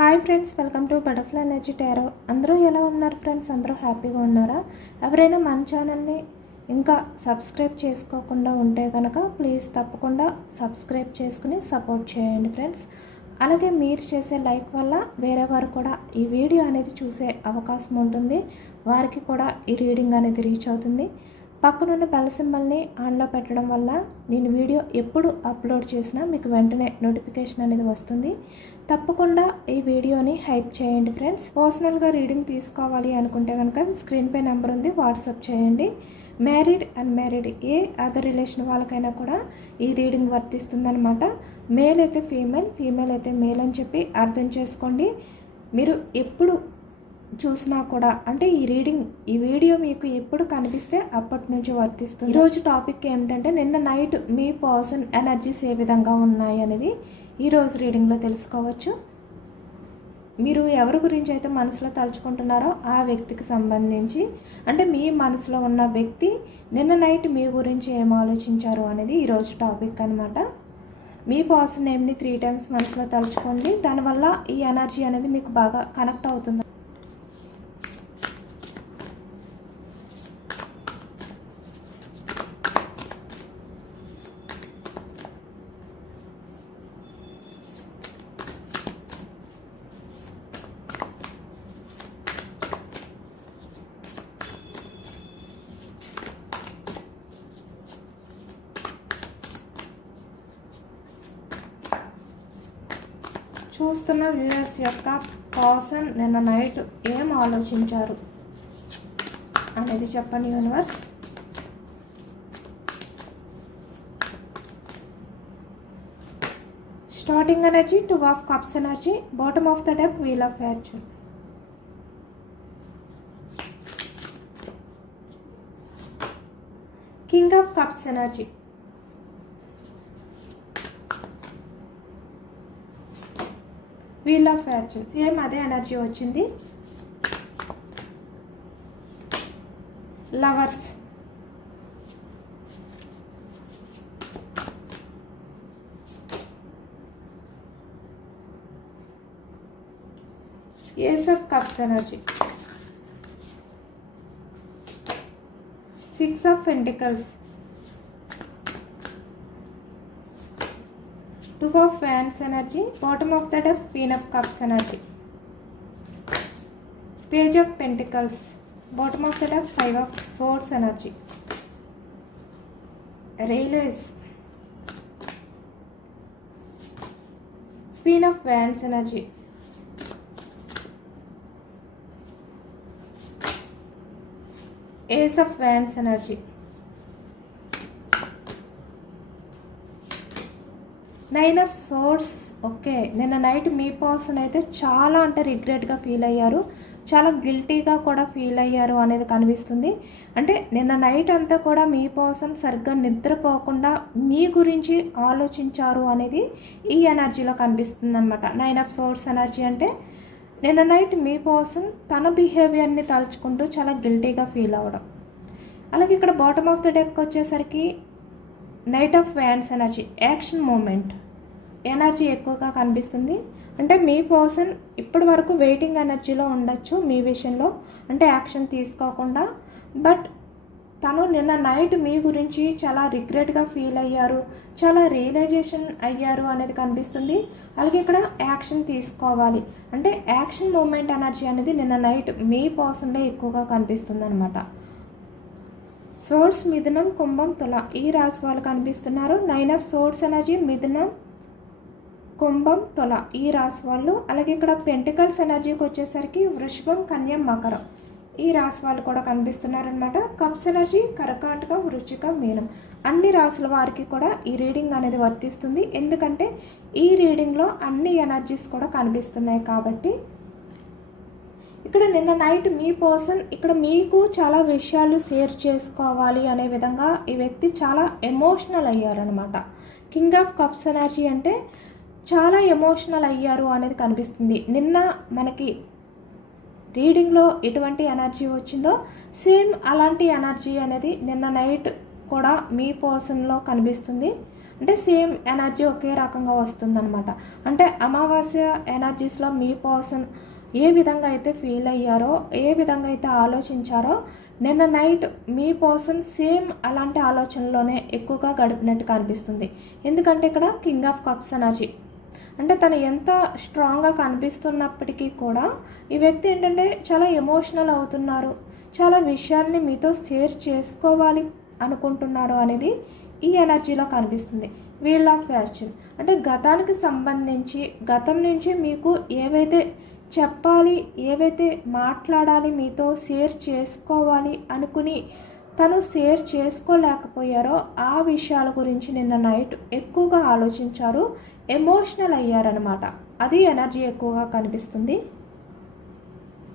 Hi friends, welcome to butterfly energy tarot. అందరూ ఎలా ఉన్నారు ఫ్రెండ్స్? అందరూ హ్యాపీగా ఉన్నారా? ఎవరైనా మన ఛానల్ని ఇంకా సబ్స్క్రైబ్ చేసుకోకుండా ఉంటే కనుక ప్లీజ్ తప్పకుండా సబ్స్క్రైబ్ చేసుకుని సపోర్ట్ చేయండి ఫ్రెండ్స్. అలాగే మీరు చేసే లైక్ వల్ల వేరే వారు కూడా ఈ వీడియో అనేది చూసే అవకాశం ఉంటుంది. వారికి కూడా ఈ రీడింగ్ అనేది రీచ్ అవుతుంది. పక్కనున్న బెల్ సింబల్ని ఆన్లో పెట్టడం వల్ల నేను వీడియో ఎప్పుడు అప్లోడ్ చేసినా మీకు వెంటనే నోటిఫికేషన్ అనేది వస్తుంది. తప్పకుండా ఈ వీడియోని హైప్ చేయండి ఫ్రెండ్స్. పర్సనల్గా రీడింగ్ తీసుకోవాలి అనుకుంటే కనుక స్క్రీన్పై నెంబర్ ఉంది, వాట్సాప్ చేయండి. మ్యారీడ్ అన్మ్యారీడ్ ఏ అదర్ రిలేషన్ వాళ్ళకైనా కూడా ఈ రీడింగ్ వర్తిస్తుందన్నమాట. మేల్ అయితే ఫీమేల్, ఫీమేల్ అయితే మేల్ అని చెప్పి అర్థం చేసుకోండి. మీరు ఎప్పుడు చూసినా కూడా అంటే ఈ వీడియో మీకు ఎప్పుడు కనిపిస్తే అప్పటి నుంచి వర్తిస్తుంది. ఈరోజు టాపిక్ ఏమిటంటే నిన్న నైట్ మీ పర్సన్ ఎనర్జీస్ ఏ విధంగా ఉన్నాయి అనేది ఈరోజు రీడింగ్లో తెలుసుకోవచ్చు. మీరు ఎవరి గురించి అయితే మనసులో తలుచుకుంటున్నారో ఆ వ్యక్తికి సంబంధించి అంటే మీ మనసులో ఉన్న వ్యక్తి నిన్న నైట్ మీ గురించి ఏం ఆలోచించారు అనేది ఈరోజు టాపిక్ అనమాట. మీ పర్సన్ నేమ్ని 3 times మనసులో తలుచుకోండి. దానివల్ల ఈ ఎనర్జీ అనేది మీకు బాగా కనెక్ట్ అవుతుంది. చూస్తున్న వ్యూయర్స్ యొక్క పర్సన్ నిన్న నైట్ ఏం ఆలోచించారు అనేది చెప్పండి universe. Starting energy 2 of cups energy, bottom of the deck wheel of fortune. King of cups energy, wheel of fortune. Same అదే ఎనర్జీ వచ్చింది. Lovers, ace of cups energy, 6 of pentacles, 2 of wands energy, bottom of the deck queen of cups energy, page of pentacles, bottom of the deck 5 of swords energy, relays, queen of wands energy, ace of wands energy, 9 of swords. Okay, నిన్న night మీ person అయితే చాలా అంటే రిగ్రెట్గా feel అయ్యారు, చాలా గిల్టీగా కూడా feel అయ్యారు అనేది కనిపిస్తుంది. అంటే నిన్న నైట్ అంతా కూడా మీ పర్సన్ సరిగ్గా నిద్రపోకుండా మీ గురించి ఆలోచించారు అనేది ఈ ఎనర్జీలో కనిపిస్తుంది అనమాట. 9 of swords ఎనర్జీ అంటే నిన్న నైట్ మీ పర్సన్ తన బిహేవియర్ని తలుచుకుంటూ చాలా గిల్టీగా ఫీల్ అవ్వడం. అలాగే ఇక్కడ బాటమ్ ఆఫ్ ద డెక్ వచ్చేసరికి knight of wands energy, action moment energy ఎక్కువగా కనిపిస్తుంది. అంటే మీ పర్సన్ ఇప్పటి వరకు వెయిటింగ్ ఎనర్జీలో ఉండొచ్చు మీ విషయంలో, అంటే యాక్షన్ తీసుకోకుండా. బట్ తను నిన్న నైట్ మీ గురించి చాలా రిగ్రెట్గా ఫీల్ అయ్యారు, చాలా రియలైజేషన్ అయ్యారు అనేది కనిపిస్తుంది. అలాగే ఇక్కడ యాక్షన్ తీసుకోవాలి అంటే యాక్షన్ మూమెంట్ ఎనర్జీ అనేది నిన్న నైట్ మీ పర్సన్లో ఎక్కువగా కనిపిస్తుంది అనమాట. సోర్స్ మిథునం, కుంభం, తుల ఈ రాశి వాళ్ళు కనిపిస్తున్నారు. 9 of swords ఎనర్జీ, మిథునం, కుంభం, తుల ఈ రాశి వాళ్ళు. అలాగే ఇక్కడ పెంటికల్స్ ఎనర్జీకి వచ్చేసరికి వృషభం, కన్యం, మకరం ఈ రాశి వాళ్ళు కూడా కనిపిస్తున్నారనమాట. కప్స్ ఎనర్జీ కర్కాటక, వృశ్చిక, మీనం అన్ని రాశుల వారికి కూడా ఈ రీడింగ్ అనేది వర్తిస్తుంది. ఎందుకంటే ఈ రీడింగ్లో అన్ని ఎనర్జీస్ కూడా కనిపిస్తున్నాయి కాబట్టి. ఇక్కడ నిన్న నైట్ మీ పర్సన్ ఇక్కడ మీకు చాలా విషయాలు షేర్ చేసుకోవాలి అనే విధంగా ఈ వ్యక్తి చాలా ఎమోషనల్ అయ్యారనమాట. కింగ్ ఆఫ్ కప్స్ ఎనర్జీ అంటే చాలా ఎమోషనల్ అయ్యారు అనేది కనిపిస్తుంది. నిన్న మనకి రీడింగ్లో ఎటువంటి ఎనర్జీ వచ్చిందో సేమ్ అలాంటి ఎనర్జీ అనేది నిన్న నైట్ కూడా మీ పర్సన్లో కనిపిస్తుంది. అంటే సేమ్ ఎనర్జీ ఒకే రకంగా వస్తుందన్నమాట. అంటే అమావాస్య ఎనర్జీస్లో మీ పర్సన్ ఏ విధంగా అయితే ఫీల్ అయ్యారో, ఏ విధంగా అయితే ఆలోచించారో, నిన్న నైట్ మీ పర్సన్ సేమ్ అలాంటి ఆలోచనలోనే ఎక్కువగా గడిపినట్టు కనిపిస్తుంది. ఎందుకంటే ఇక్కడ కింగ్ ఆఫ్ కప్స్ ఎనర్జీ. అంటే తను ఎంత స్ట్రాంగ్గా కనిపిస్తున్నప్పటికీ కూడా ఈ వ్యక్తి ఏంటంటే చాలా ఎమోషనల్ అవుతున్నారు, చాలా విషయాల్ని మీతో షేర్ చేసుకోవాలి అనుకుంటున్నారు అనేది ఈ ఎనర్జీలో కనిపిస్తుంది. వీల్ ఆఫ్ ఫార్చ్యూన్ అంటే గతానికి సంబంధించి, గతం నుంచి మీకు ఏవైతే చెప్పాలి, ఏవైతే మాట్లాడాలి, మీతో షేర్ చేసుకోవాలి అనుకుని తను షేర్ చేసుకోలేకపోయారో ఆ విషయాల గురించి నిన్న నైట్ ఎక్కువగా ఆలోచించారు, ఎమోషనల్ అయ్యారనమాట. అది ఎనర్జీ ఎక్కువగా కనిపిస్తుంది.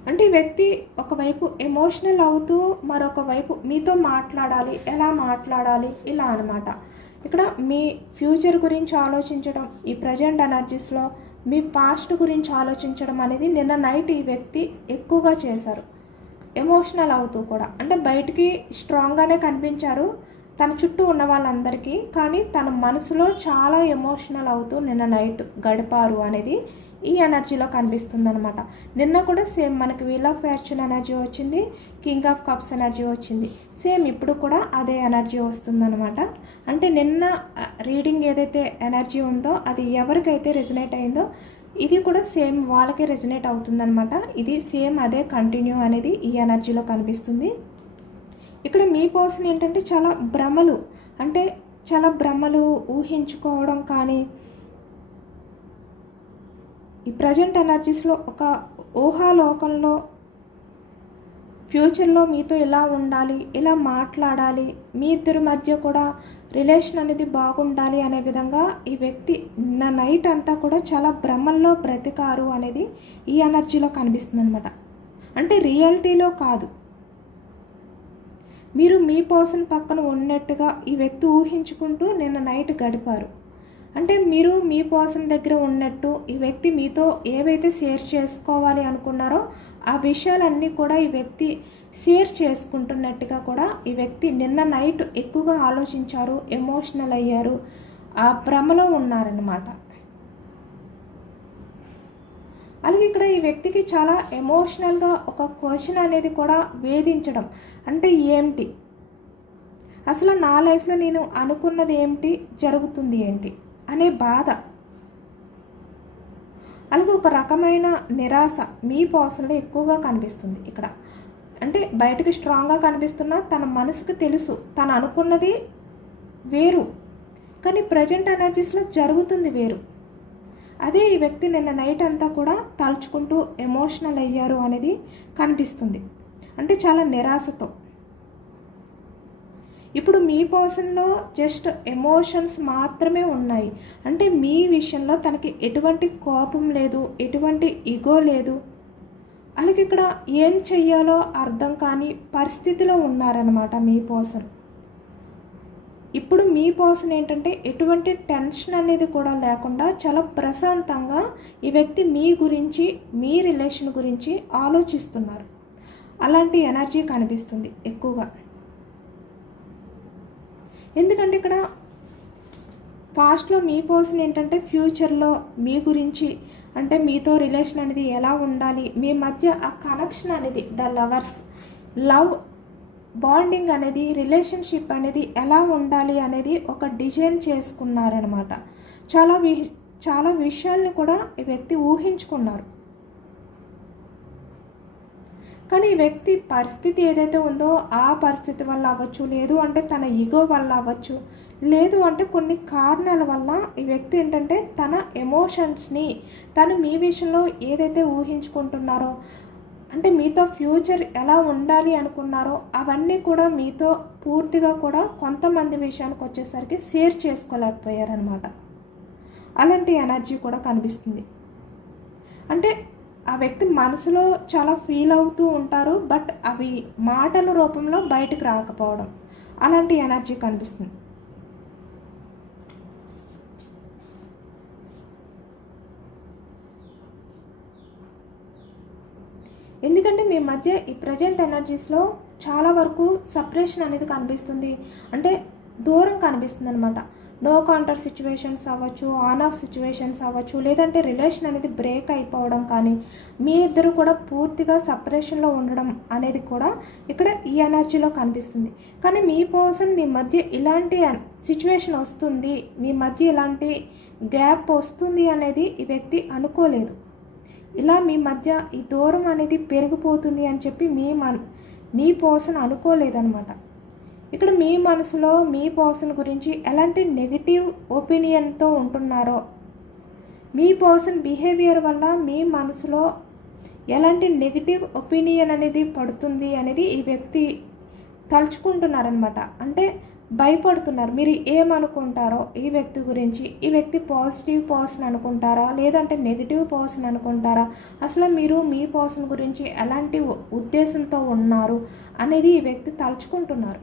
అంటే ఈ వ్యక్తి ఒకవైపు ఎమోషనల్ అవుతూ మరొక వైపు మీతో మాట్లాడాలి, ఎలా మాట్లాడాలి ఇలా అనమాట. ఇక్కడ మీ ఫ్యూచర్ గురించి ఆలోచించడం, ఈ ప్రజెంట్ ఎనర్జీస్లో మీ పాస్ట్ గురించి ఆలోచించడం అనేది నిన్న నైట్ ఈ వ్యక్తి ఎక్కువగా చేశారు, ఎమోషనల్ అవుతూ కూడా. అంటే బయటికి స్ట్రాంగ్గానే కనిపించారు తన చుట్టూ ఉన్న వాళ్ళందరికీ, కానీ తన మనసులో చాలా ఎమోషనల్ అవుతూ నిన్న నైట్ గడిపారు అనేది ఈ ఎనర్జీలో కనిపిస్తుంది అనమాట. నిన్న కూడా సేమ్ మనకి వీల్ ఆఫ్ ఫార్చ్యూన్ ఎనర్జీ వచ్చింది, కింగ్ ఆఫ్ కప్స్ ఎనర్జీ వచ్చింది. సేమ్ ఇప్పుడు కూడా అదే ఎనర్జీ వస్తుందన్నమాట. అంటే నిన్న రీడింగ్ ఏదైతే ఎనర్జీ ఉందో అది ఎవరికైతే రెజనేట్ అయిందో ఇది కూడా సేమ్ వాళ్ళకే రెజనేట్ అవుతుందన్నమాట. ఇది సేమ్ అదే కంటిన్యూ అనేది ఈ ఎనర్జీలో కనిపిస్తుంది. ఇక్కడ మీ పర్సన్ ఏంటంటే చాలా భ్రమలు, అంటే చాలా భ్రమలు ఊహించుకోవడం, కానీ ఈ ప్రజెంట్ ఎనర్జీస్లో ఒక ఊహాలోకంలో ఫ్యూచర్లో మీతో ఇలా ఉండాలి, ఇలా మాట్లాడాలి, మీ ఇద్దరి మధ్య కూడా రిలేషన్ అనేది బాగుండాలి అనే విధంగా ఈ వ్యక్తి నా నైట్ అంతా కూడా చాలా భ్రమల్లో బ్రతికారు అనేది ఈ ఎనర్జీలో కనిపిస్తుంది అనమాట. అంటే రియాలిటీలో కాదు, మీరు మీ పర్సన్ పక్కన ఉన్నట్టుగా ఈ వ్యక్తి ఊహించుకుంటూ నిన్న నైట్ గడిపారు. అంటే మీరు మీ పర్సన్ దగ్గర ఉన్నట్టు ఈ వ్యక్తి మీతో ఏవైతే షేర్ చేసుకోవాలి అనుకున్నారో ఆ విషయాలన్నీ కూడా ఈ వ్యక్తి షేర్ చేసుకుంటున్నట్టుగా కూడా ఈ వ్యక్తి నిన్న నైట్ ఎక్కువగా ఆలోచించారు, ఎమోషనల్ అయ్యారు, ఆ భ్రమలో ఉన్నారన్నమాట. అలాగే ఇక్కడ ఈ వ్యక్తికి చాలా ఎమోషనల్గా ఒక క్వశ్చన్ అనేది కూడా వేధించడం. అంటే ఏంటి అసలు నా లైఫ్లో నేను అనుకున్నది ఏమిటి, జరుగుతుంది ఏంటి అనే బాధ. అలాగే ఒక రకమైన నిరాశ మీ పర్సన్లో ఎక్కువగా కనిపిస్తుంది ఇక్కడ. అంటే బయటకు స్ట్రాంగ్గా కనిపిస్తున్నా తన మనసుకు తెలుసు తను అనుకున్నది వేరు, కానీ ప్రజెంట్ ఎనర్జీస్లో జరుగుతుంది వేరు. అదే ఈ వ్యక్తి నిన్న నైట్ అంతా కూడా తలుచుకుంటూ ఎమోషనల్ అయ్యారు అనేది కనిపిస్తుంది. అంటే చాలా నిరాశతో. ఇప్పుడు మీ పర్సన్లో జస్ట్ ఎమోషన్స్ మాత్రమే ఉన్నాయి. అంటే మీ విషయంలో తనకి ఎటువంటి కోపం లేదు, ఎటువంటి ఈగో లేదు. అలాగే ఇక్కడ ఏం చెయ్యాలో అర్థం కాని పరిస్థితిలో ఉన్నారనమాట మీ పర్సన్. ఇప్పుడు మీ పర్సన్ ఏంటంటే ఎటువంటి టెన్షన్ అనేది కూడా లేకుండా చాలా ప్రశాంతంగా ఈ వ్యక్తి మీ గురించి, మీ రిలేషన్ గురించి ఆలోచిస్తున్నారు. అలాంటి ఎనర్జీ కనిపిస్తుంది ఎక్కువగా. ఎందుకంటే ఇక్కడ పాస్ట్లో మీ పర్సన్ ఏంటంటే ఫ్యూచర్లో మీ గురించి, అంటే మీతో రిలేషన్ అనేది ఎలా ఉండాలి, మీ మధ్య ఆ కనెక్షన్ అనేది, ద లవర్స్ లవ్ బాండింగ్ అనేది, రిలేషన్షిప్ అనేది ఎలా ఉండాలి అనేది ఒక డిజైన్ చేసుకున్నారనమాట. చాలా విషయాల్ని కూడా ఈ వ్యక్తి ఊహించుకున్నారు. కానీ ఈ వ్యక్తి పరిస్థితి ఏదైతే ఉందో ఆ పరిస్థితి వల్ల అవ్వచ్చు, లేదు అంటే తన ఈగో వల్ల అవ్వచ్చు, లేదు అంటే కొన్ని కారణాల వల్ల ఈ వ్యక్తి ఏంటంటే తన ఎమోషన్స్ని తను మీ విషయంలో ఏదైతే ఊహించుకుంటున్నారో, అంటే మీతో ఫ్యూచర్ ఎలా ఉండాలి అనుకున్నారో అవన్నీ కూడా మీతో పూర్తిగా కూడా కొంతమంది విషయానికి వచ్చేసరికి షేర్ చేసుకోలేకపోయారనమాట. అలాంటి ఎనర్జీ కూడా కనిపిస్తుంది. అంటే ఆ వ్యక్తి మనసులో చాలా ఫీల్ అవుతూ ఉంటారు, బట్ అవి మాటల రూపంలో బయటకు రాకపోవడం, అలాంటి ఎనర్జీ కనిపిస్తుంది. ఎందుకంటే మీ మధ్య ఈ ప్రజెంట్ ఎనర్జీస్లో చాలా వరకు సపరేషన్ అనేది కనిపిస్తుంది. అంటే దూరం కనిపిస్తుంది అనమాట. నో కాంటాక్ట్ సిచ్యువేషన్స్ అవ్వచ్చు, ఆన్ ఆఫ్ సిచ్యువేషన్స్ అవ్వచ్చు, లేదంటే రిలేషన్ అనేది బ్రేక్ అయిపోవడం కానీ, మీ ఇద్దరు కూడా పూర్తిగా సపరేషన్లో ఉండడం అనేది కూడా ఇక్కడ ఈ ఎనర్జీలో కనిపిస్తుంది. కానీ మీ పర్సన్ మీ మధ్య ఇలాంటి సిచ్యువేషన్ వస్తుంది, మీ మధ్య ఇలాంటి గ్యాప్ వస్తుంది అనేది ఈ వ్యక్తి అనుకోలేదు. ఇలా మీ మధ్య ఈ దూరం అనేది పెరిగిపోతుంది అని చెప్పి మీ పర్సన్ అనుకోలేదన్నమాట. ఇక్కడ మీ మనసులో మీ పర్సన్ గురించి ఎలాంటి నెగిటివ్ ఒపీనియన్తో ఉంటున్నారో, మీ పర్సన్ బిహేవియర్ వల్ల మీ మనసులో ఎలాంటి నెగిటివ్ ఒపీనియన్ అనేది పడుతుంది అనేది ఈ వ్యక్తి తలుచుకుంటున్నారనమాట. అంటే భయపడుతున్నారు. మీరు ఏమనుకుంటారో ఈ వ్యక్తి గురించి, ఈ వ్యక్తి పాజిటివ్ పర్సన్ అనుకుంటారా, లేదంటే నెగిటివ్ పర్సన్ అనుకుంటారా, అసలు మీరు మీ పర్సన్ గురించి ఎలాంటి ఉద్దేశంతో ఉన్నారు అనేది ఈ వ్యక్తి తలుచుకుంటున్నారు.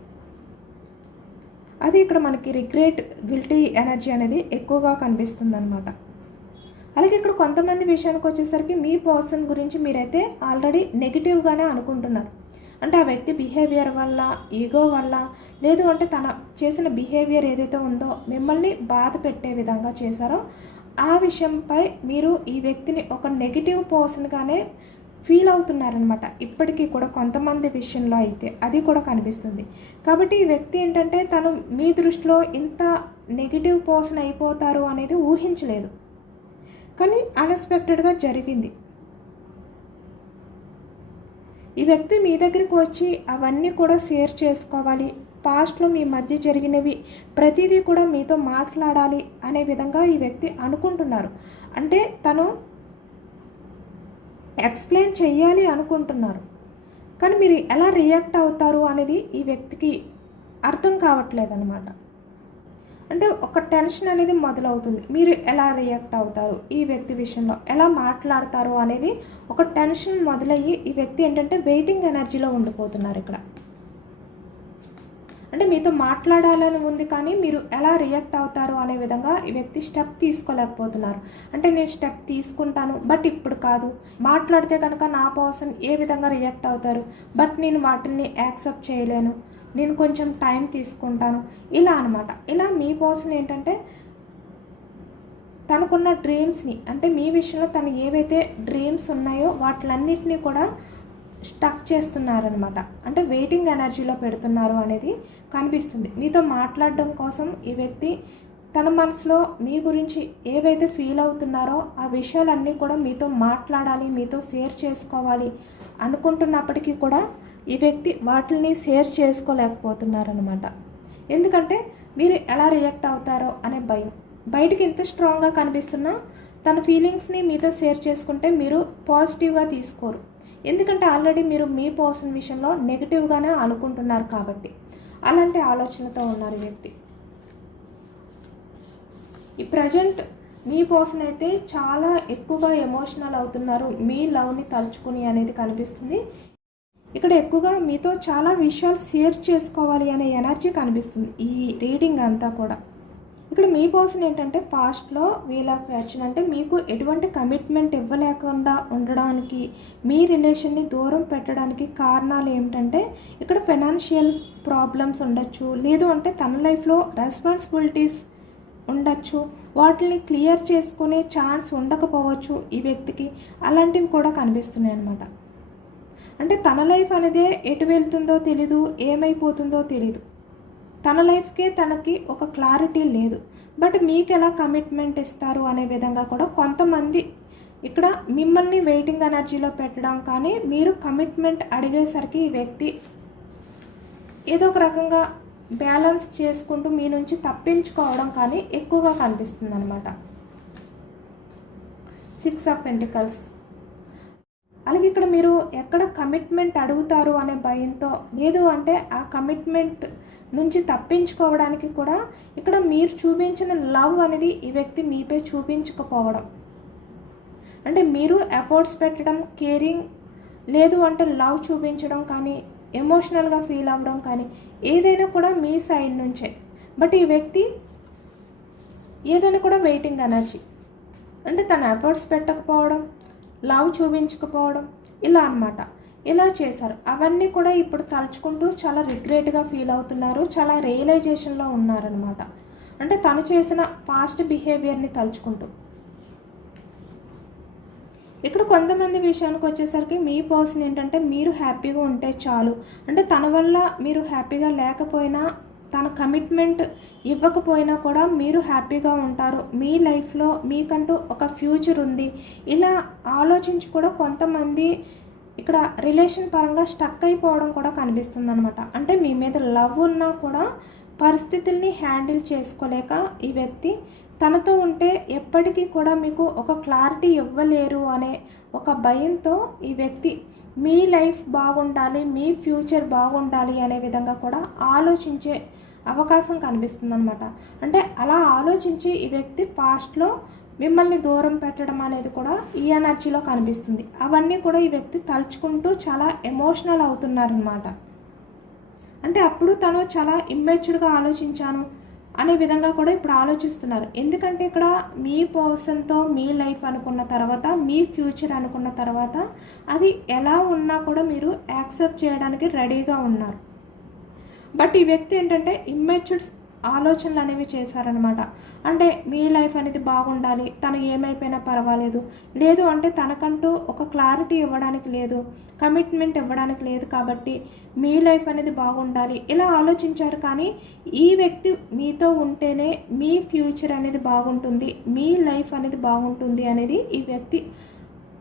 అది ఇక్కడ మనకి రిగ్రెట్, గిల్టీ ఎనర్జీ అనేది ఎక్కువగా కనిపిస్తుంది అనమాట. అలాగే ఇక్కడ కొంతమంది విషయానికి వచ్చేసరికి మీ పర్సన్ గురించి మీరైతే ఆల్రెడీ నెగిటివ్గానే అనుకుంటున్నారు. అంటే ఆ వ్యక్తి బిహేవియర్ వల్ల, ఈగో వల్ల, లేదు అంటే తన చేసిన బిహేవియర్ ఏదైతే ఉందో మిమ్మల్ని బాధ పెట్టే విధంగా చేశారో ఆ విషయంపై మీరు ఈ వ్యక్తిని ఒక నెగిటివ్ పర్సన్గానే ఫీల్ అవుతున్నారనమాట. ఇప్పటికీ కూడా కొంతమంది విషయంలో అయితే అది కూడా కనిపిస్తుంది. కాబట్టి ఈ వ్యక్తి ఏంటంటే తను మీ దృష్టిలో ఇంత నెగిటివ్ పర్సన్ అయిపోతారు అనేది ఊహించలేదు, కానీ అన్ఎక్స్పెక్టెడ్గా జరిగింది. ఈ వ్యక్తి మీ దగ్గరికి వచ్చి అవన్నీ కూడా షేర్ చేసుకోవాలి, పాస్ట్లో మీ మధ్య జరిగినవి ప్రతిదీ కూడా మీతో మాట్లాడాలి అనే విధంగా ఈ వ్యక్తి అనుకుంటున్నారు. అంటే తను ఎక్స్ప్లెయిన్ చేయాలి అనుకుంటున్నారు, కానీ మీరు ఎలా రియాక్ట్ అవుతారు అనేది ఈ వ్యక్తికి అర్థం కావట్లేదు అనమాట. అంటే ఒక టెన్షన్ అనేది మొదలవుతుంది. మీరు ఎలా రియాక్ట్ అవుతారు, ఈ వ్యక్తి విషయంలో ఎలా మాట్లాడతారు అనేది ఒక టెన్షన్ మొదలయ్యి ఈ వ్యక్తి ఏంటంటే వెయిటింగ్ ఎనర్జీలో ఉండిపోతున్నారు ఇక్కడ. అంటే మీతో మాట్లాడాలని ఉంది, కానీ మీరు ఎలా రియాక్ట్ అవుతారు అనే విధంగా ఈ వ్యక్తి స్టెప్ తీసుకోలేకపోతున్నారు. అంటే నేను స్టెప్ తీసుకుంటాను, బట్ ఇప్పుడు కాదు, మాట్లాడితే కనుక నా పర్సన్ ఏ విధంగా రియాక్ట్ అవుతారు, బట్ నేను వాటిని యాక్సెప్ట్ చేయలేను, నేను కొంచెం టైం తీసుకుంటాను, ఇలా అనమాట. ఇలా మీ పర్సన్ ఏంటంటే తనకున్న డ్రీమ్స్ని, అంటే మీ విషయంలో తను ఏవైతే డ్రీమ్స్ ఉన్నాయో వాటిలన్నిటినీ కూడా స్టక్ చేస్తున్నారనమాట. అంటే వెయిటింగ్ ఎనర్జీలో పెడుతున్నారు అనేది కనిపిస్తుంది. మీతో మాట్లాడడం కోసం ఈ వ్యక్తి తన మనసులో మీ గురించి ఏవైతే ఫీల్ అవుతున్నారో ఆ విషయాలన్నీ కూడా మీతో మాట్లాడాలి, మీతో షేర్ చేసుకోవాలి అనుకుంటున్నప్పటికీ కూడా ఈ వ్యక్తి వాటిని షేర్ చేసుకోలేకపోతున్నారనమాట. ఎందుకంటే మీరు ఎలా రియాక్ట్ అవుతారో అనే భయం. బయటికి ఎంత స్ట్రాంగ్గా కనిపిస్తున్నా తన ఫీలింగ్స్ని మీతో షేర్ చేసుకుంటే మీరు పాజిటివ్గా తీసుకోరు. ఎందుకంటే ఆల్రెడీ మీరు మీ పర్సన్ విషయంలో నెగిటివ్గానే అనుకుంటున్నారు కాబట్టి అలాంటి ఆలోచనతో ఉన్నారు ఈ వ్యక్తి. ఈ ప్రజెంట్ మీ పర్సన్ అయితే చాలా ఎక్కువగా ఎమోషనల్ అవుతున్నారు, మీ లవ్ని తలుచుకుని అనేది కనిపిస్తుంది. ఇక్కడ ఎక్కువగా మీతో చాలా విషయాలు షేర్ చేసుకోవాలి అనే ఎనర్జీ కనిపిస్తుంది ఈ రీడింగ్ అంతా కూడా. ఇక్కడ మీ పర్సన్ ఏంటంటే పాస్ట్లో వీల్ ఆఫ్ ఫార్చ్యూన్, అంటే మీకు ఎటువంటి కమిట్మెంట్ ఇవ్వలేకుండా ఉండడానికి, మీ రిలేషన్ని దూరం పెట్టడానికి కారణాలు ఏమిటంటే ఇక్కడ ఫైనాన్షియల్ ప్రాబ్లమ్స్ ఉండొచ్చు, లేదు అంటే తన లైఫ్లో రెస్పాన్సిబిలిటీస్ ఉండొచ్చు, వాటిని క్లియర్ చేసుకునే ఛాన్స్ ఉండకపోవచ్చు ఈ వ్యక్తికి. అలాంటివి కూడా కనిపిస్తున్నాయి అన్నమాట. అంటే తన లైఫ్ అనేది ఎటు వెళ్తుందో తెలీదు, ఏమైపోతుందో తెలీదు, తన లైఫ్కే తనకి ఒక క్లారిటీ లేదు. బట్ మీకు ఎలా కమిట్మెంట్ ఇస్తారు అనే విధంగా కూడా కొంతమంది ఇక్కడ మిమ్మల్ని వెయిటింగ్ ఎనర్జీలో పెట్టడం, కానీ మీరు కమిట్మెంట్ అడిగేసరికి ఈ వ్యక్తి ఏదో ఒక రకంగా బ్యాలెన్స్ చేసుకుంటూ మీ నుంచి తప్పించుకోవడం కానీ ఎక్కువగా కనిపిస్తుంది అనమాట. 6 ఆఫ్ పెంటికల్స్. అలాగే ఇక్కడ మీరు ఎక్కడ కమిట్మెంట్ అడుగుతారు అనే భయంతో, లేదు అంటే ఆ కమిట్మెంట్ నుంచి తప్పించుకోవడానికి కూడా ఇక్కడ మీరు చూపించిన లవ్ అనేది ఈ వ్యక్తి మీపై చూపించకపోవడం. అంటే మీరు ఎఫర్ట్స్ పెట్టడం, కేరింగ్, లేదు అంటే లవ్ చూపించడం కానీ, ఎమోషనల్గా ఫీల్ అవ్వడం కానీ ఏదైనా కూడా మీ సైడ్ నుంచే. బట్ ఈ వ్యక్తి ఏదైనా కూడా వెయిటింగ్ ఎనర్జీ, అంటే తన ఎఫర్ట్స్ పెట్టకపోవడం, లవ్ చూపించకపోవడం, ఇలా అన్నమాట. ఇలా చేశారు. అవన్నీ కూడా ఇప్పుడు తలుచుకుంటూ చాలా రిగ్రెట్గా ఫీల్ అవుతున్నారు, చాలా రియలైజేషన్లో ఉన్నారనమాట. అంటే తను చేసిన పాస్ట్ బిహేవియర్ని తలుచుకుంటూ. ఇక్కడ కొంతమంది విషయానికి వచ్చేసరికి మీ పర్సన్ ఏంటంటే మీరు హ్యాపీగా ఉంటే చాలు, అంటే తన వల్ల మీరు హ్యాపీగా లేకపోయినా, తన కమిట్మెంట్ ఇవ్వకపోయినా కూడా మీరు హ్యాపీగా ఉంటారు, మీ లైఫ్లో మీకంటూ ఒక ఫ్యూచర్ ఉంది, ఇలా ఆలోచించి కూడా కొంతమంది ఇక్కడ రిలేషన్ పరంగా స్టక్ అయిపోవడం కూడా కనిపిస్తుంది అనమాట. అంటే మీ మీద లవ్ ఉన్నా కూడా పరిస్థితుల్ని హ్యాండిల్ చేసుకోలేక ఈ వ్యక్తి తనతో ఉంటే ఎప్పటికీ కూడా మీకు ఒక క్లారిటీ ఇవ్వలేరు అనే ఒక భయంతో ఈ వ్యక్తి మీ లైఫ్ బాగుండాలి, మీ ఫ్యూచర్ బాగుండాలి అనే విధంగా కూడా ఆలోచించే అవకాశం కనిపిస్తుంది అనమాట. అంటే అలా ఆలోచించి ఈ వ్యక్తి పాస్ట్లో మిమ్మల్ని దూరం పెట్టడం అనేది కూడా ఈ ఎనర్జీలో కనిపిస్తుంది. అవన్నీ కూడా ఈ వ్యక్తి తలుచుకుంటూ చాలా ఎమోషనల్ అవుతున్నారనమాట. అంటే అప్పుడు తను చాలా ఇమ్మెచ్యూర్గా ఆలోచించాను అనే విధంగా కూడా ఇప్పుడు ఆలోచిస్తున్నారు. ఎందుకంటే ఇక్కడ మీ పర్సన్తో మీ లైఫ్ అనుకున్న తర్వాత, మీ ఫ్యూచర్ అనుకున్న తర్వాత అది ఎలా ఉన్నా కూడా మీరు యాక్సెప్ట్ చేయడానికి రెడీగా ఉన్నారు. బట్ ఈ వ్యక్తి ఏంటంటే ఇమ్మెచ్యూర్ ఆలోచనలు అనేవి చేశారనమాట. అంటే మీ లైఫ్ అనేది బాగుండాలి, తను ఏమైపోయినా పర్వాలేదు, లేదు అంటే తనకంటూ ఒక క్లారిటీ ఇవ్వడానికి లేదు, కమిట్మెంట్ ఇవ్వడానికి లేదు, కాబట్టి మీ లైఫ్ అనేది బాగుండాలి ఇలా ఆలోచించారు. కానీ ఈ వ్యక్తి మీతో ఉంటేనే మీ ఫ్యూచర్ అనేది బాగుంటుంది, మీ లైఫ్ అనేది బాగుంటుంది అనేది ఈ వ్యక్తి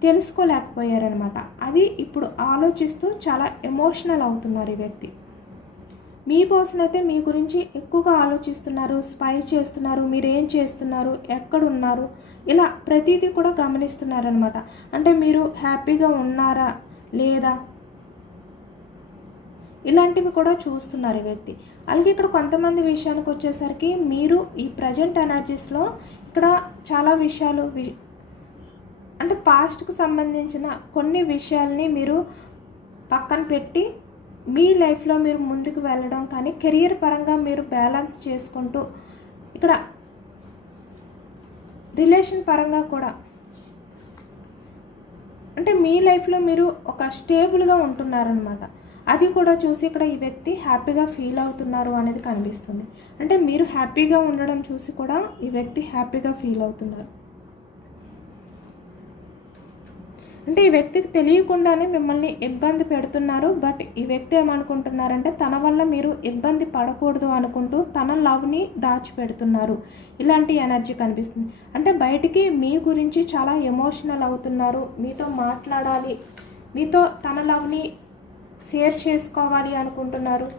తెలుసుకోలేకపోయారనమాట. అది ఇప్పుడు ఆలోచిస్తూ చాలా ఎమోషనల్ అవుతున్నారు ఈ వ్యక్తి. మీ పర్సన్ అయితే మీ గురించి ఎక్కువగా ఆలోచిస్తున్నారు, స్పై చేస్తున్నారు, మీరు ఏం చేస్తున్నారు, ఎక్కడున్నారు, ఇలా ప్రతిదీ కూడా గమనిస్తున్నారనమాట. అంటే మీరు హ్యాపీగా ఉన్నారా లేదా ఇలాంటివి కూడా చూస్తున్నారు ఈ వ్యక్తి. అలాగే ఇక్కడ కొంతమంది విషయానికి వచ్చేసరికి మీరు ఈ ప్రజెంట్ ఎనర్జీస్లో ఇక్కడ చాలా విషయాలు అంటే పాస్ట్కి సంబంధించిన కొన్ని విషయాల్ని మీరు పక్కన పెట్టి మీ లైఫ్లో మీరు ముందుకు వెళ్ళడం, కానీ కెరియర్ పరంగా మీరు బ్యాలెన్స్ చేసుకుంటూ ఇక్కడ రిలేషన్ పరంగా కూడా అంటే మీ లైఫ్లో మీరు ఒక స్టేబుల్గా ఉంటున్నారనమాట. అది కూడా చూసి ఇక్కడ ఈ వ్యక్తి హ్యాపీగా ఫీల్ అవుతున్నారు అనేది కనిపిస్తుంది. అంటే మీరు హ్యాపీగా ఉండడం చూసి కూడా ఈ వ్యక్తి హ్యాపీగా ఫీల్ అవుతున్నారు. అంటే ఈ వ్యక్తికి తెలియకుండానే మిమ్మల్ని ఇబ్బంది పెడుతున్నారు. బట్ ఈ వ్యక్తి ఏమనుకుంటున్నారంటే తన వల్ల మీరు ఇబ్బంది పడకూడదు అనుకుంటూ తన లవ్ని దాచిపెడుతున్నారు. ఇలాంటి ఎనర్జీ కనిపిస్తుంది. అంటే బయటికి మీ గురించి చాలా ఎమోషనల్ అవుతున్నారు, మీతో మాట్లాడాలి, మీతో తన లవ్ని షేర్ చేసుకోవాలి అనుకుంటున్నారు,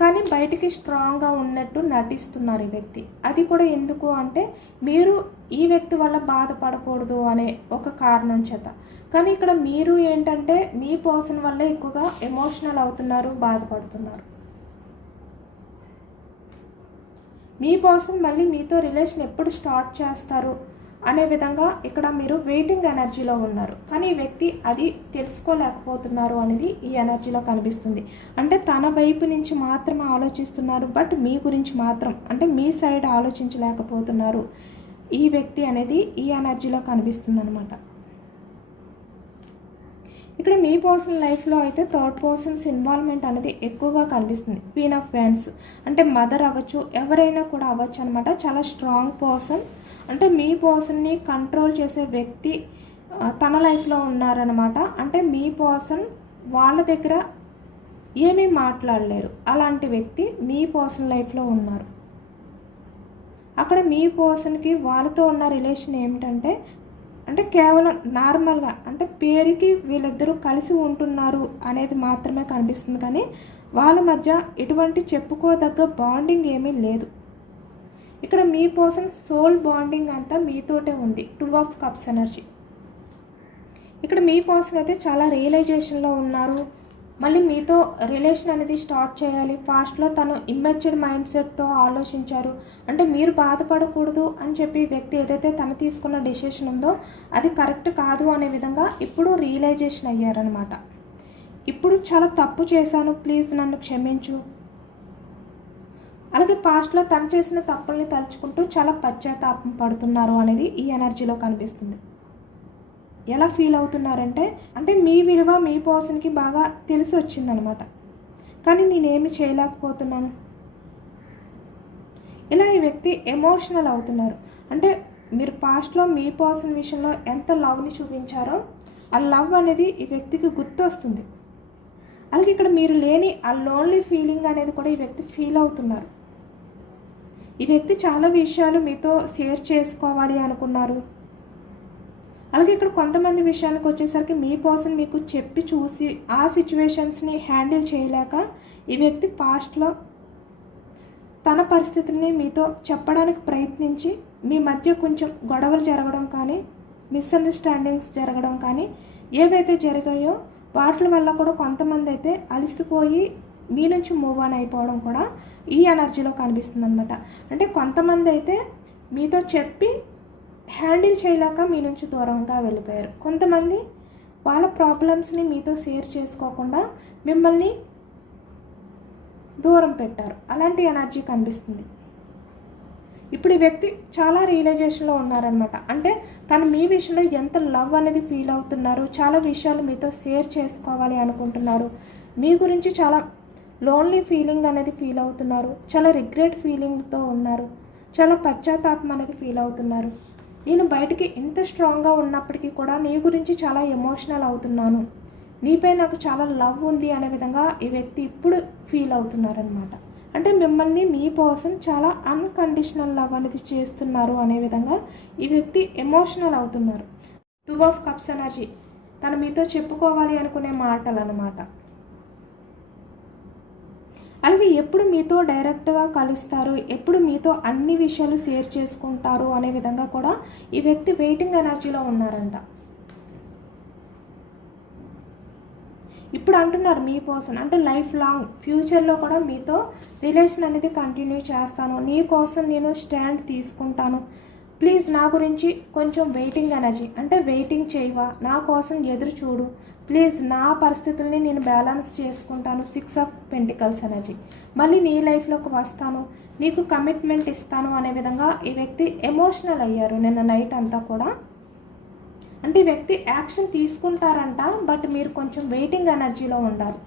కానీ బయటికి స్ట్రాంగ్గా ఉన్నట్టు నటిస్తున్నారు ఈ వ్యక్తి. అది కూడా ఎందుకు అంటే మీరు ఈ వ్యక్తి వల్ల బాధపడకూడదు అనే ఒక కారణం చేత. కానీ ఇక్కడ మీరు ఏంటంటే మీ పర్సన్ వల్లే ఎక్కువగా ఎమోషనల్ అవుతున్నారు, బాధపడుతున్నారు. మీ పర్సన్ మళ్ళీ మీతో రిలేషన్ ఎప్పుడు స్టార్ట్ చేస్తారు అనే విధంగా ఇక్కడ మీరు వెయిటింగ్ ఎనర్జీలో ఉన్నారు. కానీ ఈ వ్యక్తి అది తెలుసుకోలేకపోతున్నారు అనేది ఈ ఎనర్జీలో కనిపిస్తుంది. అంటే తన వైపు నుంచి మాత్రం ఆలోచిస్తున్నారు, బట్ మీ గురించి మాత్రం అంటే మీ సైడ్ ఆలోచించలేకపోతున్నారు ఈ వ్యక్తి అనేది ఈ ఎనర్జీలో కనిపిస్తుంది అనమాట. ఇక్కడ మీ పర్సనల్ లైఫ్లో అయితే థర్డ్ పర్సన్స్ ఇన్వాల్వ్మెంట్ అనేది ఎక్కువగా కనిపిస్తుంది. క్వీన్ ఆఫ్ వ్యాండ్స్ అంటే మదర్ అవ్వచ్చు, ఎవరైనా కూడా అవ్వచ్చు అనమాట. చాలా స్ట్రాంగ్ పర్సన్, అంటే మీ పర్సన్ని కంట్రోల్ చేసే వ్యక్తి తన లైఫ్లో ఉన్నారనమాట. అంటే మీ పర్సన్ వాళ్ళ దగ్గర ఏమీ మాట్లాడలేరు, అలాంటి వ్యక్తి మీ పర్సన్ లైఫ్లో ఉన్నారు. అక్కడ మీ పర్సన్కి వాళ్ళతో ఉన్న రిలేషన్ ఏమిటంటే అంటే కేవలం నార్మల్గా అంటే పేరుకి వీళ్ళిద్దరూ కలిసి ఉంటున్నారు అనేది మాత్రమే కనిపిస్తుంది. కానీ వాళ్ళ మధ్య ఎటువంటి చెప్పుకోదగ్గ బాండింగ్ ఏమీ లేదు. ఇక్కడ మీ పర్సన్ సోల్ బాండింగ్ అంతా మీతోటే ఉంది. 2 ఆఫ్ కప్స్ ఎనర్జీ. ఇక్కడ మీ పర్సన్ అయితే చాలా రియలైజేషన్లో ఉన్నారు. మళ్ళీ మీతో రిలేషన్ అనేది స్టార్ట్ చేయాలి. పాస్ట్లో తను ఇమ్మెచ్యూర్ మైండ్ సెట్తో ఆలోచించారు. అంటే మీరు బాధపడకూడదు అని చెప్పి వ్యక్తి ఏదైతే తను తీసుకున్న డెసిషన్ ఉందో అది కరెక్ట్ కాదు అనే విధంగా ఇప్పుడు రియలైజేషన్ అయ్యారనమాట. ఇప్పుడు చాలా తప్పు చేశాను, ప్లీజ్ నన్ను క్షమించు. అలాగే పాస్ట్లో తను చేసిన తప్పుల్ని తలుచుకుంటూ చాలా పశ్చాత్తాపం పడుతున్నారు అనేది ఈ ఎనర్జీలో కనిపిస్తుంది. ఎలా ఫీల్ అవుతున్నారంటే అంటే మీ విలువ మీ పర్సన్కి బాగా తెలిసి వచ్చిందనమాట. కానీ నేనేమి చేయలేకపోతున్నాను, ఇలా ఈ వ్యక్తి ఎమోషనల్ అవుతున్నారు. అంటే మీరు పాస్ట్లో మీ పర్సన్ విషయంలో ఎంత లవ్ని చూపించారో ఆ లవ్ అనేది ఈ వ్యక్తికి గుర్తొస్తుంది. అలాగే ఇక్కడ మీరు లేని ఆ లోన్లీ ఫీలింగ్ అనేది కూడా ఈ వ్యక్తి ఫీల్ అవుతున్నారు. ఈ వ్యక్తి చాలా విషయాలు మీతో షేర్ చేసుకోవాలి అనుకున్నారు. అలాగే ఇక్కడ కొంతమంది విషయానికి వచ్చేసరికి మీ పర్సన్ మీకు చెప్పి చూసి ఆ సిచ్యువేషన్స్ని హ్యాండిల్ చేయలేక ఈ వ్యక్తి పాస్ట్లో తన పరిస్థితిని మీతో చెప్పడానికి ప్రయత్నించి మీ మధ్య కొంచెం గొడవలు జరగడం కానీ మిస్అండర్స్టాండింగ్స్ జరగడం కానీ ఏవైతే జరిగాయో వాటి వల్ల కూడా కొంతమంది అయితే అలసిపోయి మీ నుంచి మూవ్ ఆన్ అయిపోవడం కూడా ఈ ఎనర్జీలో కనిపిస్తుంది అనమాట. అంటే కొంతమంది అయితే మీతో చెప్పి హ్యాండిల్ చేయలేక మీ నుంచి దూరంగా వెళ్ళిపోయారు. కొంతమంది వాళ్ళ ప్రాబ్లమ్స్ని మీతో షేర్ చేసుకోకుండా మిమ్మల్ని దూరం పెట్టారు. అలాంటి ఎనర్జీ కనిపిస్తుంది. ఇప్పుడు ఈ వ్యక్తి చాలా రియలైజేషన్లో ఉన్నారనమాట. అంటే తను మీ విషయంలో ఎంత లవ్ అనేది ఫీల్ అవుతున్నారు, చాలా విషయాలు మీతో షేర్ చేసుకోవాలి అనుకుంటున్నారు, మీ గురించి చాలా లోన్లీ ఫీలింగ్ అనేది ఫీల్ అవుతున్నారు, చాలా రిగ్రెట్ ఫీలింగ్తో ఉన్నారు, చాలా పశ్చాత్తాపం అనేది ఫీల్ అవుతున్నారు. నేను బయటికి ఇంత స్ట్రాంగ్గా ఉన్నప్పటికీ కూడా నీ గురించి చాలా ఎమోషనల్ అవుతున్నాను, నీపై నాకు చాలా లవ్ ఉంది అనే విధంగా ఈ వ్యక్తి ఇప్పుడు ఫీల్ అవుతున్నారనమాట. అంటే మిమ్మల్ని మీ పర్సన్ చాలా అన్కండిషనల్ లవ్ అనేది చేస్తున్నారు అనే విధంగా ఈ వ్యక్తి ఎమోషనల్ అవుతున్నారు. 2 ఆఫ్ కప్స్ ఎనర్జీ తను మీతో చెప్పుకోవాలి అనుకునే మాటలు అనమాట. అలాగే ఎప్పుడు మీతో డైరెక్ట్గా కలుస్తారు, ఎప్పుడు మీతో అన్ని విషయాలు షేర్ చేసుకుంటారు అనే విధంగా కూడా ఈ వ్యక్తి వెయిటింగ్ ఎనర్జీలో ఉన్నారంట. ఇప్పుడు అంటున్నారు మీ పర్సన్ అంటే లైఫ్ లాంగ్ ఫ్యూచర్లో కూడా మీతో రిలేషన్ అనేది కంటిన్యూ చేస్తాను, నీ కోసం నేను స్టాండ్ తీసుకుంటాను, ప్లీజ్ నా గురించి కొంచెం వెయిటింగ్ ఎనర్జీ అంటే వెయిటింగ్ చేయవా, నా కోసం ఎదురు చూడు, ప్లీజ్ నా పరిస్థితుల్ని నేను బ్యాలెన్స్ చేసుకుంటాను. 6 ఆఫ్ పెంటికల్స్ ఎనర్జీ మళ్ళీ నీ లైఫ్లోకి వస్తాను, నీకు కమిట్మెంట్ ఇస్తాను అనే విధంగా ఈ వ్యక్తి ఎమోషనల్ అయ్యారు నిన్న నైట్ అంతా కూడా. అంటే ఈ వ్యక్తి యాక్షన్ తీసుకుంటారంట, బట్ మీరు కొంచెం వెయిటింగ్ ఎనర్జీలో ఉండాలి.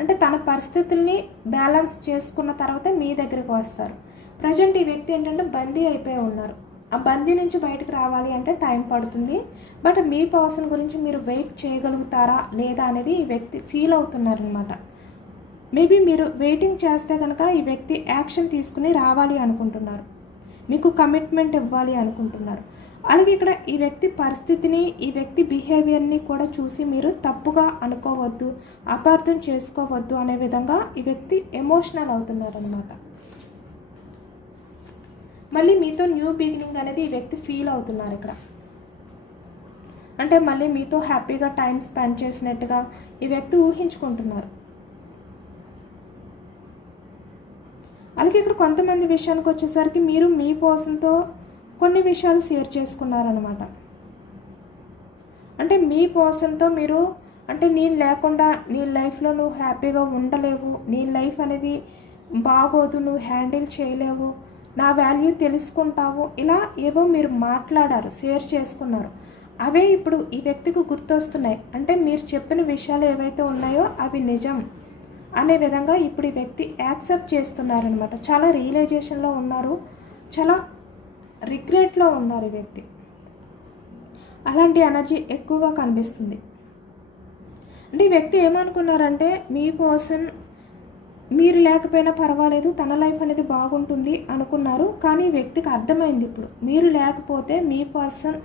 అంటే తన పరిస్థితుల్ని బ్యాలెన్స్ చేసుకున్న తర్వాత మీ దగ్గరికి వస్తారు. ప్రజెంట్ ఈ వ్యక్తి ఏంటంటే బందీ అయిపోయి ఉన్నారు. ఆ బందీ నుంచి బయటకు రావాలి అంటే టైం పడుతుంది. బట్ మీ పర్సన్ గురించి మీరు వెయిట్ చేయగలుగుతారా లేదా అనేది ఈ వ్యక్తి ఫీల్ అవుతున్నారనమాట. మేబీ మీరు వెయిటింగ్ చేస్తే కనుక ఈ వ్యక్తి యాక్షన్ తీసుకుని రావాలి అనుకుంటున్నారు, మీకు కమిట్మెంట్ ఇవ్వాలి అనుకుంటున్నారు. అలాగే ఇక్కడ ఈ వ్యక్తి పరిస్థితిని ఈ వ్యక్తి బిహేవియర్ని కూడా చూసి మీరు తప్పుగా అనుకోవద్దు, అపార్థం చేసుకోవద్దు అనే విధంగా ఈ వ్యక్తి ఎమోషనల్ అవుతున్నారనమాట. మళ్ళీ మీతో న్యూ బిగినింగ్ అనేది ఈ వ్యక్తి ఫీల్ అవుతున్నారు ఇక్కడ. అంటే మళ్ళీ మీతో హ్యాపీగా టైం స్పెండ్ చేసినట్టుగా ఈ వ్యక్తి ఊహించుకుంటున్నారు. అలాగే ఇక్కడ కొంతమంది విషయానికి వచ్చేసరికి మీరు మీ పర్సన్తో కొన్ని విషయాలు షేర్ చేసుకున్నారనమాట. అంటే మీ పర్సన్తో మీరు అంటే నేను లేకుండా నీ లైఫ్లో నువ్వు హ్యాపీగా ఉండలేవు, నీ లైఫ్ అనేది బాగోదు, నువ్వు హ్యాండిల్ చేయలేవు, నా వాల్యూ తెలుసుకుంటావు, ఇలా ఏవో మీరు మాట్లాడారు, షేర్ చేసుకున్నారు. అవే ఇప్పుడు ఈ వ్యక్తికి గుర్తొస్తున్నాయి. అంటే మీరు చెప్పిన విషయాలు ఏవైతే ఉన్నాయో అవి నిజం అనే విధంగా ఇప్పుడు ఈ వ్యక్తి యాక్సెప్ట్ చేస్తున్నారనమాట. చాలా రియలైజేషన్లో ఉన్నారు, చాలా రిగ్రెట్లో ఉన్నారు ఈ వ్యక్తి. అలాంటి ఎనర్జీ ఎక్కువగా కనిపిస్తుంది. అంటే ఈ వ్యక్తి ఏమనుకున్నారంటే మీ పర్సన్ మీరు లేకపోయినా పర్వాలేదు, తన లైఫ్ అనేది బాగుంటుంది అనుకున్నారు. కానీ ఈ వ్యక్తికి అర్థమైంది ఇప్పుడు మీరు లేకపోతే మీ పర్సన్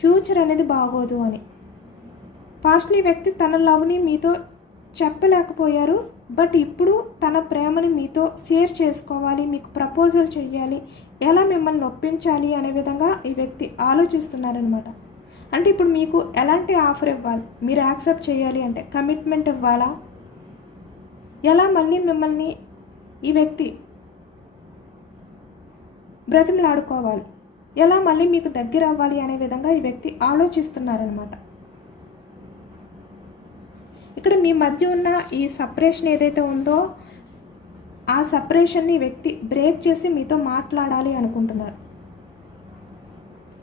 ఫ్యూచర్ అనేది బాగోదు అని. పాస్ట్లీ వ్యక్తి తన లవ్ని మీతో చెప్పలేకపోయారు, బట్ ఇప్పుడు తన ప్రేమని మీతో షేర్ చేసుకోవాలి, మీకు ప్రపోజల్ చేయాలి, ఎలా మిమ్మల్ని ఒప్పించాలి అనే విధంగా ఈ వ్యక్తి ఆలోచిస్తున్నారనమాట. అంటే ఇప్పుడు మీకు ఎలాంటి ఆఫర్ ఇవ్వాలి, మీరు యాక్సెప్ట్ చేయాలి అంటే కమిట్మెంట్ ఇవ్వాలా, ఎలా మళ్ళీ మిమ్మల్ని ఈ వ్యక్తి బ్రతిమలాడుకోవాలి, ఎలా మళ్ళీ మీకు దగ్గర అవ్వాలి అనే విధంగా ఈ వ్యక్తి ఆలోచిస్తున్నారనమాట. ఇక్కడ మీ మధ్య ఉన్న ఈ సపరేషన్ ఏదైతే ఉందో ఆ సపరేషన్ని ఈ వ్యక్తి బ్రేక్ చేసి మీతో మాట్లాడాలి అనుకుంటున్నారు.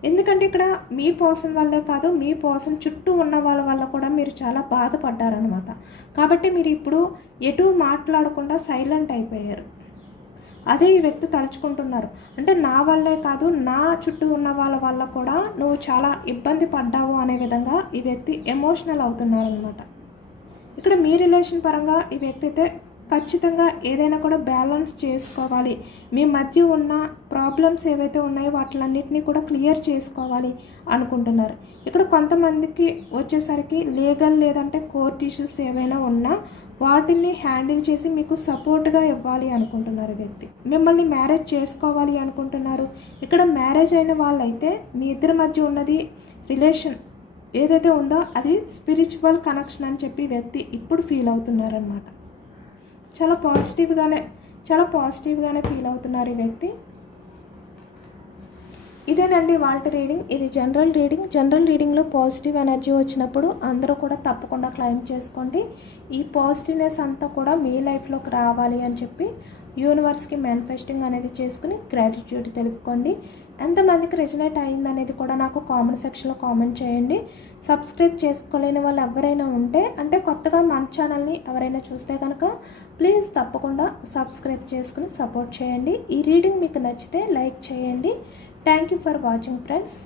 ఎందుకంటే ఇక్కడ మీ పర్సన్ వల్లే కాదు, మీ పర్సన్ చుట్టూ ఉన్న వాళ్ళ వల్ల కూడా మీరు చాలా బాధపడ్డారనమాట. కాబట్టి మీరు ఇప్పుడు ఎటు మాట్లాడకుండా సైలెంట్ అయిపోయారు. అదే ఈ వ్యక్తి తలుచుకుంటున్నారు. అంటే నా వల్లే కాదు, నా చుట్టూ ఉన్న వాళ్ళ వల్ల కూడా నువ్వు చాలా ఇబ్బంది పడ్డావు అనే విధంగా ఈ వ్యక్తి ఎమోషనల్ అవుతున్నారనమాట. ఇక్కడ మీ రిలేషన్ పరంగా ఈ వ్యక్తి అయితే ఖచ్చితంగా ఏదైనా కూడా బ్యాలెన్స్ చేసుకోవాలి. మీ మధ్య ఉన్న ప్రాబ్లమ్స్ ఏవైతే ఉన్నాయో వాటిలన్నిటినీ కూడా క్లియర్ చేసుకోవాలి అనుకుంటున్నారు. ఇక్కడ కొంతమందికి వచ్చేసరికి లీగల్ లేదంటే కోర్ట్ ఇష్యూస్ ఏవైనా ఉన్నా వాటిని హ్యాండిల్ చేసి మీకు సపోర్ట్గా ఇవ్వాలి అనుకుంటున్నారు వ్యక్తి. మిమ్మల్ని మ్యారేజ్ చేసుకోవాలి అనుకుంటున్నారు. ఇక్కడ మ్యారేజ్ అయిన వాళ్ళైతే మీ ఇద్దరి మధ్య ఉన్నది రిలేషన్ ఏదైతే ఉందో అది స్పిరిచువల్ కనెక్షన్ అని చెప్పి వ్యక్తి ఇప్పుడు ఫీల్ అవుతున్నారనమాట. చాలా పాజిటివ్గానే ఫీల్ అవుతున్నారు ఈ వ్యక్తి. ఇదేనండి వాళ్ళ రీడింగ్. ఇది జనరల్ రీడింగ్లో పాజిటివ్ ఎనర్జీ వచ్చినప్పుడు అందరూ కూడా తప్పకుండా క్లైమ్ చేసుకోండి. ఈ పాజిటివ్నెస్ అంతా కూడా మీ లైఫ్లోకి రావాలి అని చెప్పి యూనివర్స్కి మేనిఫెస్టింగ్ అనేది చేసుకుని గ్రాటిట్యూడ్ తెలుపుకోండి. ఎంతమందికి రెజనేట్ అయింది అనేది కూడా నాకు కామెంట్ సెక్షన్లో కామెంట్ చేయండి. సబ్స్క్రైబ్ చేసుకోలేని వాళ్ళు ఎవరైనా ఉంటే, అంటే కొత్తగా మన ఛానల్ని ఎవరైనా చూస్తే కనుక ప్లీజ్ తప్పకుండా సబ్స్క్రైబ్ చేసుకుని సపోర్ట్ చేయండి. ఈ రీడింగ్ మీకు నచ్చితే లైక్ చేయండి. Thank you for watching friends.